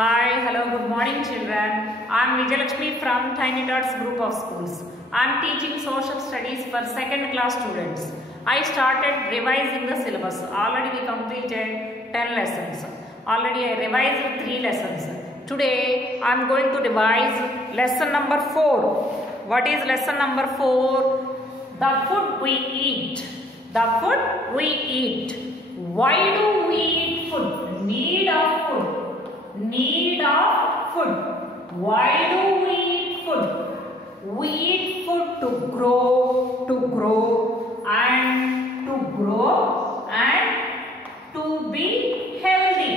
Hi, hello, good morning children. I am Vijayalakshmi from Tiny Tots Group of Schools. I am teaching social studies for second class students. I started revising the syllabus. Already we completed 10 lessons. Already I revised 3 lessons. Today I am going to revise lesson number 4. What is lesson number 4? The food we eat. The food we eat. Why do we eat food? Need of food. Need of food. Why do we eat food? We eat food to grow and to be healthy.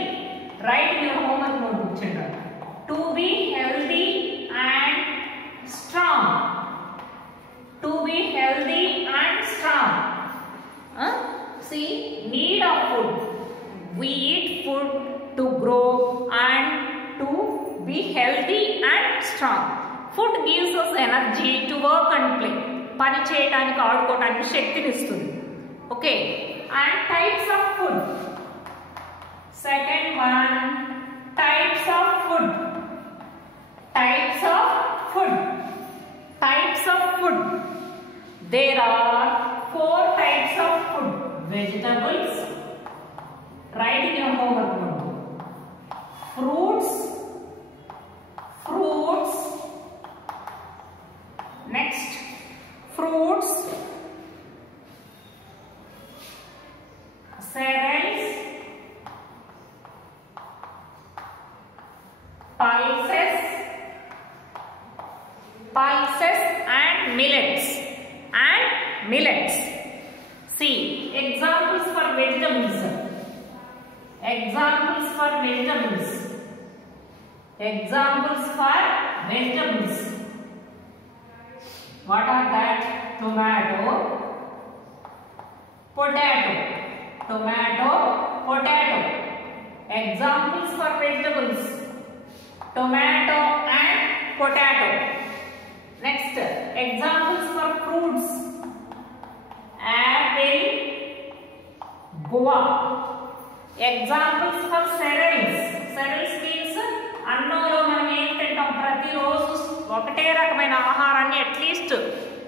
Write in your homework notebook, children. To be healthy and strong. To be healthy and strong. See, need of food. We eat food to grow and to be healthy and strong. Food gives us energy to work and play. Pani cheyadaniki aadukodaniki shaktini istundi. Okay. And types of food. Second one, types of food. Types of food. Types of food. There are 4 types of food. Vegetables. Write in your homework note. Fruits. Next, fruits, cereals, pulses and millets. See, examples for vegetables. Examples for vegetables. What are that? Tomato, potato. Examples for vegetables. Tomato and potato. Next, examples for fruits. Apple, guava. Examples for cereals. Cereals means అన్నంలో మనం ఏం తింటాం ప్రతిరోజు ఒకటే రకమైన ఆహారాన్ని at least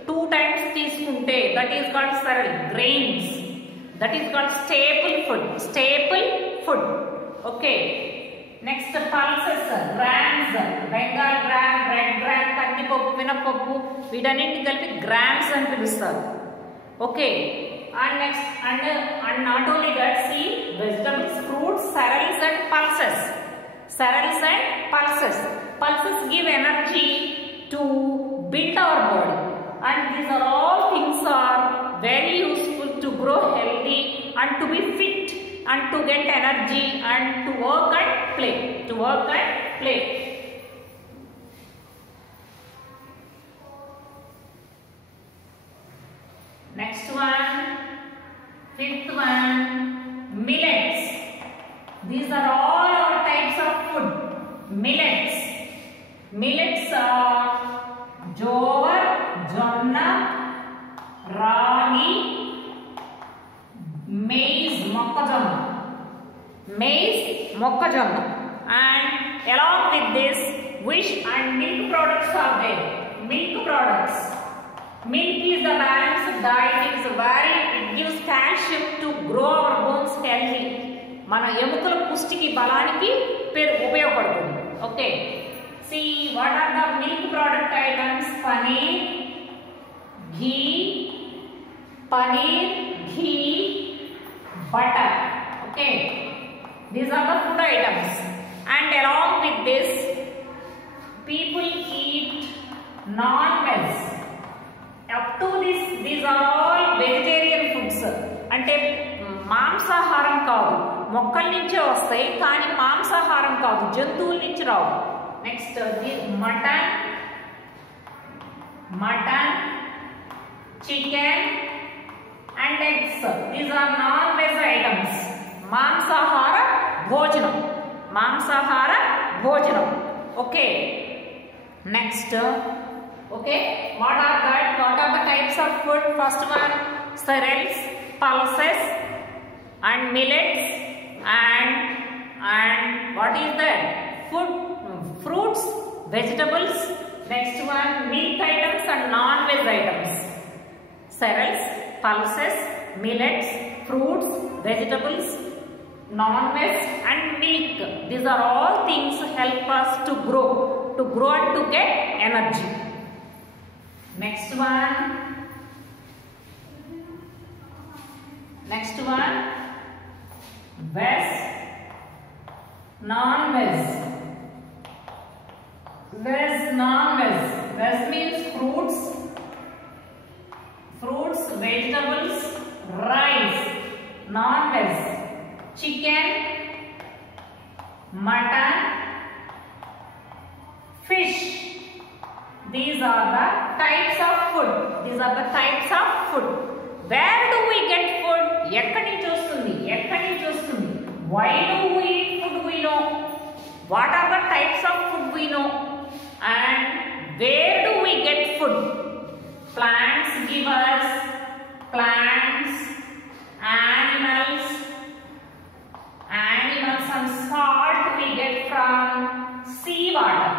2 times తీసుకుంటే that is called cereal. Grains, that is called staple food. Okay. Next, pulses, grams, bengal gram, red gram, కందిపప్పు, మినపప్పు, వీటన్నిటిని కలిపి grams అని పిలుస్తారు. Okay. And next, and not only that, see, vegetables, fruits, cereals and pulses. Pulses give energy to build our body, and these are all things are very useful to grow healthy and to be fit and to get energy and to work and play. Next one, 5th one, millets. These are all our types of food. Millets are jowar, jonna, ragi, maize, mokkajonna. And along with this, fish and milk products are there. Milk is the balanced diet. It gives calcium to grow our bones healthy. మన ఎముకల పుష్టికి బలానికి ఉపయోగపడుతుంది. Okay. See, what are the milk product items? Paneer, ghee, butter. Okay. These are the food items. And along with this, people eat non-veg. Up to this, these are all vegetarian foods. అంటే మాంసాహారం కాదు, మొక్కల నుంచే వస్తాయి కానీ మాంసాహారం కాదు, జంతువుల నుంచి రావు. Next, mutton, chicken and eggs. These are non veg items. మాంసాహార భోజనం. Okay. Next, okay, what are the types of food? First one, cereals, pulses and millets and what is that? fruits, vegetables. Next one, milk items and non-veg items. Cereals, pulses, millets, fruits, vegetables, non-veg and milk. These are all things help us to grow and to get energy. Next one, veg, non-veg. Veg, non-veg. Veg means fruits, vegetables, rice. Non-veg, chicken, mutton, fish. These are the types of food. Where do we get food? Ekkadi nunchi vastundi. Why do we eat food? We know. What are the types of food? We know. And where do we get food? Plants give us plants, animals and salt we get from seawater.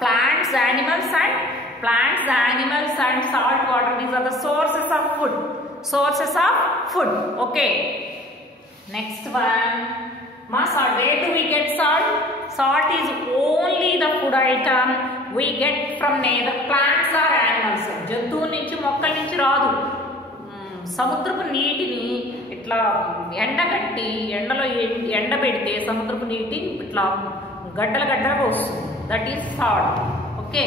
Plants, animals and salt water. These are the sources of food. Okay. Next one. Salt. Where do we get salt? Salt is only the food item we get from neither plants or animals. జంతువు నుంచి మొక్కల నుంచి రాదు. సముద్రపు నీటిని ఇట్లా ఎండగట్టి ఎండలో ఎండబెడితే సముద్రపు నీటి ఇట్లా గడ్డలుగా వస్తుంది. That is salt. Okay.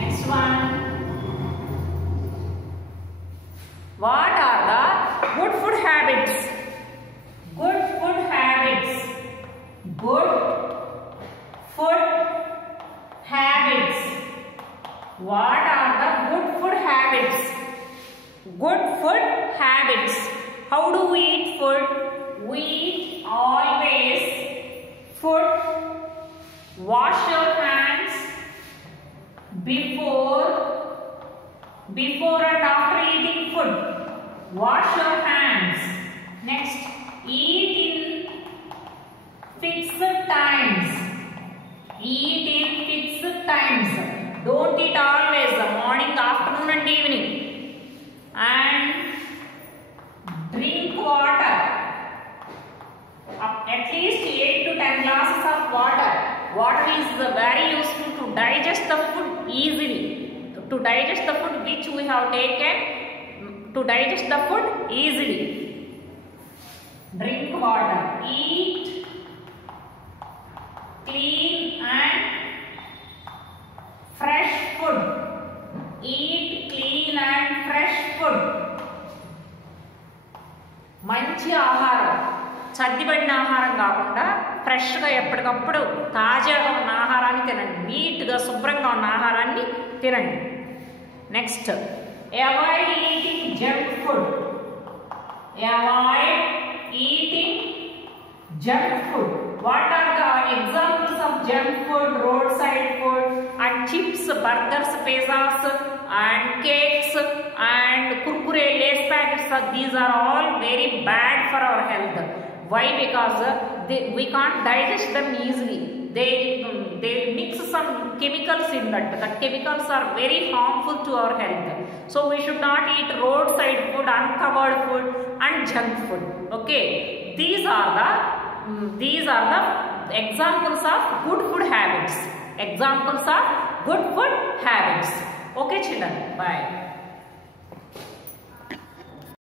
Next one. What are the good food habits? What are the good food habits? Good food habits. How do we eat food? We eat always food. Wash your hands before and after eating food. Wash your hands. Next, eat in fixed times. Don't eat always, morning, afternoon and evening. And drink water. At least 8 to 10 glasses of water. Water is very useful to digest the food easily. To digest the food which we have taken. To digest the food easily. Drink water. Eat clean and fresh food. మంచి ఆహారం, చద్దిబడిన ఆహారం కాకుండా ఫ్రెష్గా ఎప్పటికప్పుడు తాజాగా ఉన్న ఆహారాన్ని తినండి. నీట్గా శుభ్రంగా ఉన్న ఆహారాన్ని తినండి. Next, avoid eating junk food. What are the examples of junk food, roadside food, and chips, burgers, pizzas, and cakes, and kurkure, lace packets? These are all very bad for our health. Why? Because we can't digest them easily. They mix some chemicals in that. The chemicals are very harmful to our health. So we should not eat roadside food, uncovered food, and junk food. Okay, these are the examples of good food habits. Okay children, bye.